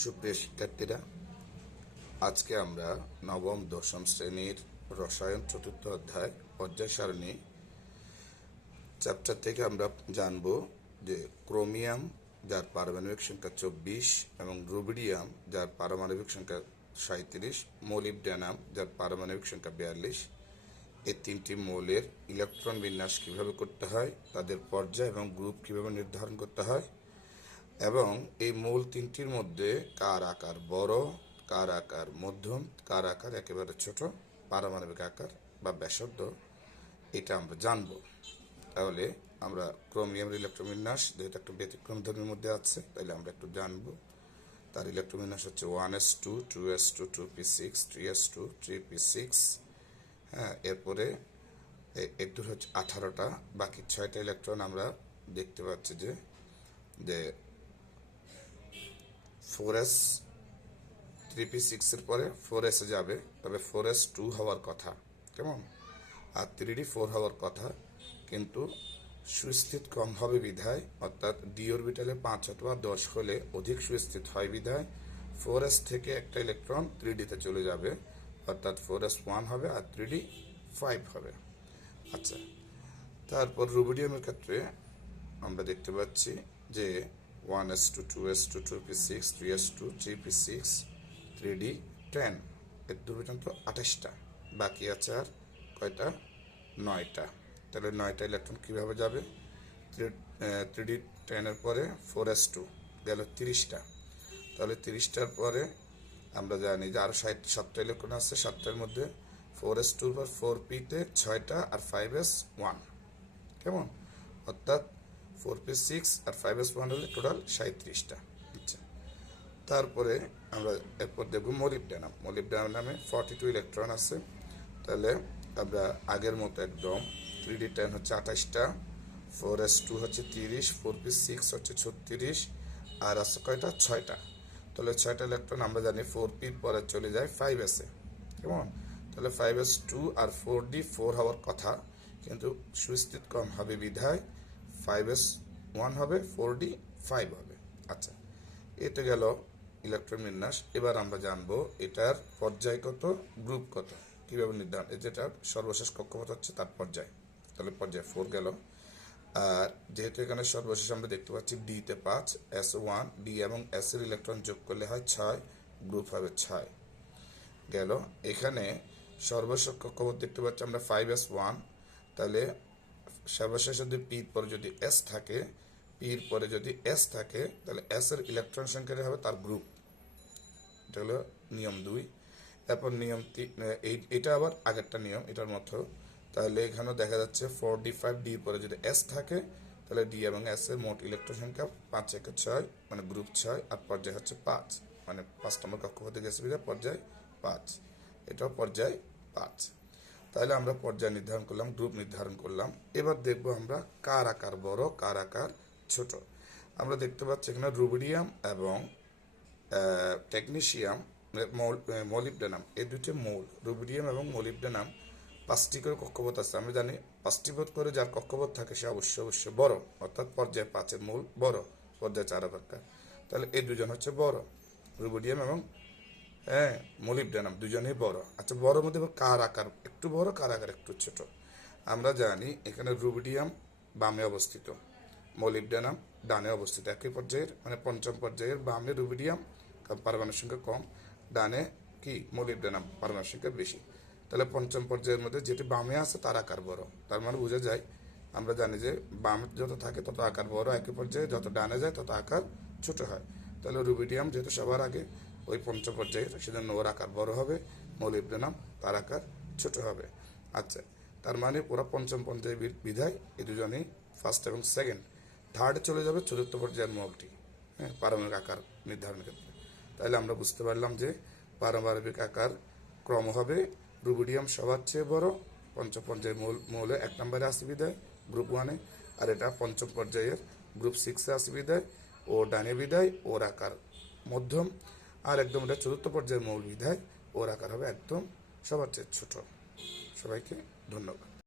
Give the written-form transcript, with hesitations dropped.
সুপ্রিয় শিক্ষার্থীরা, আজকে আমরা নবম দশম শ্রেণীর রসায়ন চতুর্থ অধ্যায় পর্যায় সারণী চ্যাপ্টার থেকে আমরা জানব যে ক্রোমিয়াম যার পারমাণবিক সংখ্যা 24 এবং রুবিডিয়াম যার পারমাণবিক সংখ্যা 37, মোলিবডেনাম যার পারমাণবিক সংখ্যা 42, এই তিনটি মৌলের ইলেকট্রন বিন্যাস কিভাবে করতে হয়, তাদের পর্যায় এবং গ্রুপ কিভাবে নির্ধারণ করতে হয়, এবং এই মৌল তিনটির মধ্যে কার আকার বড়, কার আকার মধ্যম, কার আকার একেবারে ছোট, পারমাণবিক আকার বা ব্যাসার্ধ, এটা আমরা জানব। তাহলে আমরা ক্রোমিয়ামের ইলেকট্রন বিন্যাস যেহেতু একটা ব্যতিক্রম ধর্মের মধ্যে আছে, তাহলে আমরা একটু জানব। তার ইলেকট্রন বিন্যাস হচ্ছে 1s2, 2s2, 2p6, 3s2, 3p6। হ্যাঁ, এরপরে এর দূর হচ্ছে 18টা, বাকি 6টা ইলেকট্রন আমরা দেখতে পাচ্ছি যে 4s 3p6 এর পরে 4s এ যাবে, তবে 4s2 হওয়ার কথা, কেমন, আর 3d 4 হওয়ার কথা, কিন্তু সুস্থিত কম হবে বিধায়, অর্থাৎ ডি অরবিটালে 5 অথবা 10 হলে অধিক সুস্থিত হয় বিধায় 4s থেকে একটা ইলেকট্রন 3d তে চলে যাবে, অর্থাৎ 4s1 হবে আর 3d 5 হবে। আচ্ছা, তারপর রুবিডিয়ামের ক্ষেত্রে আমরা দেখতে পাচ্ছি যে 1s2, 2s2, 2p6, 3s2, 3p6, 3d 10, এর দূর পর্যন্ত 28টা, বাকি আছে আর কয়টা, 9টা। তাহলে 9টা ইলেকট্রন কিভাবে যাবে, 3d 10 এর পরে 4s2 গেল 30টা, তাহলে 30টার পরে আমরা জানি যে আরো 7টা ইলেকট্রন আছে, 7টার মধ্যে 4s2 পর 4p তে 6টা আর 5s1, কেমন, অর্থাৎ 4p6 আর 5s1 হলে টোটাল 37টা। আচ্ছা, তারপরে আমরা এরপর দেখব মোলিবডেনামে 42 ইলেকট্রন আছে। তাহলে আমরা আগের মতো একদম 3d 10 হচ্ছে 28টা, 4s2 হচ্ছে 30, 4p6 হচ্ছে 36, আর আছে কয়টা, 6টা। তাহলে 6টা ইলেকট্রন আমরা জানি 4p পরে চলে যায় 5s এ, কেমন, তাহলে 5s2 আর 4d 4 হওয়ার কথা, কিন্তু সুস্থিত কম হবে বিধায় 5s1 হবে, 4d 5 হবে। আচ্ছা, এটা গেল ইলেকট্রন বিন্যাস। এবার আমরা জানবো এটার পর্যায় কত, গ্রুপ কত, কিভাবে নির্ধারণ, যেটার সর্বশেষ কক্ষপথ হচ্ছে তার পর্যায়। তাহলে পর্যায় 4 গেল। আর যেহেতু এখানে সর্বশেষ আমরা দেখতে পাচ্ছি ডি তে 5, s1, ডি এবং s এর ইলেকট্রন যোগ করলে হয় 6, গ্রুপ হবে 6 গেল। এখানে সর্বশেষ কক্ষপথ দেখতে পাচ্ছি আমরা 5s1, তাহলে সর্বশেষ যদি পির পরে যদি এস থাকে, পির পরে যদি এস থাকে, তাহলে এস এর ইলেকট্রন সংখ্যা হবে তার গ্রুপ। এটা হলো নিয়ম 2। এরপর নিয়ম 3, এটা আবার আগেরটা নিয়ম, এটার মতো। তাহলে এখানেও দেখা যাচ্ছে 4d5, ডি পরে যদি এস থাকে, তাহলে ডি এবং এস এর মোট ইলেকট্রন সংখ্যা 5 একে 6, মানে গ্রুপ 6, আর পর্যায় হচ্ছে 5, মানে 5 নম্বর কক্ষপথে গেছে বিধায় পর্যায় 5, এটাও পর্যায় 5। তাহলে আমরা পর্যায় নির্ধারণ করলাম, গ্রুপ নির্ধারণ করলাম। এবার দেখব আমরা কার আকার বড়, কার আকার ছোট। আমরা দেখতে পাচ্ছি এখানে রুবিডিয়াম এবং টেকনিশিয়াম, মোলিবডেনাম, এই দুটি মৌল, রুবিডিয়াম এবং মোলিবডেনাম 5টি করে কক্ষপথ আছে। আমরা জানি 5টি করে যার কক্ষপথ থাকে সে অবশ্যই বড়, অর্থাৎ পর্যায় 5-এর মৌল বড়, পর্যায় 4 অপেক্ষা। তাহলে এই দুজন হচ্ছে বড়, রুবিডিয়াম এবং মোলিবডেনাম দুজনেই বড়। আচ্ছা, বড় মধ্যে কার আকার একটু বড়, কার আকার একটু ছোট। আমরা জানি এখানে রুবিডিয়াম বামে অবস্থিত, মোলিবডেনাম ডানে অবস্থিত, একই পর্যায়ের, মানে পঞ্চম পর্যায়ের বামে রুবিডিয়াম পারমাণবিক সংখ্যা কম, ডানে কি মোলিবডেনাম পারমাণবিক সংখ্যা বেশি। তাহলে পঞ্চম পর্যায়ের মধ্যে যেটি বামে আছে তার আকার বড়, তার মানে বোঝা যায়, আমরা জানি যে বামে যত থাকে তত আকার বড়, একই পর্যায়ে যত ডানে যায় তত আকার ছোট হয়। তাহলে রুবিডিয়াম যেহেতু সবার আগে ওই পঞ্চম পর্যায়ের, সেজন্য ওর আকার বড় হবে, মোলিবডেনাম তার আকার ছোট হবে। আচ্ছা, তার মানে ওরা পঞ্চম পর্যায়ে বিধায় এই দুজনেই ফার্স্ট এবং সেকেন্ড। থার্ডে চলে যাবে চতুর্থ পর্যায়ের মৌলটি, পারমাণবিক আকার নির্ধারণের ক্ষেত্রে। তাহলে আমরা বুঝতে পারলাম যে পারমাণবিক আকার ক্রম হবে রুবিডিয়াম সবার চেয়ে বড়, পঞ্চম পর্যায়ের মৌলে 1 নম্বরে আসে বিদায় গ্রুপ 1-এ, আর এটা পঞ্চম পর্যায়ের গ্রুপ 6-এ আসে বিদায় ও ডানে বিদায় ওর আকার মধ্যম, আর একদম এটা চতুর্থ পর্যায়ের মৌল বিধায় ওর আকার হবে একদম সবার চেয়ে ছোট। সবাইকে ধন্যবাদ।